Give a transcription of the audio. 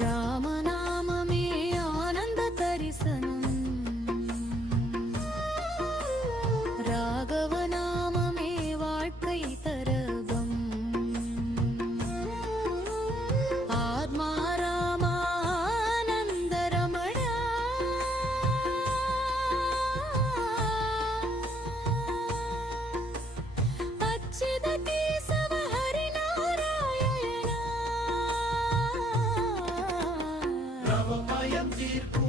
ராமநாமமே ஆனந்த தரிசனம், ராகவநாமமே வாழ்க்கை தரகம், ஆத்மாராமானந்த ரமணா, அச்சித கேசவ ஹரிநாராயணா, ரவமயம் தீர்க்கும்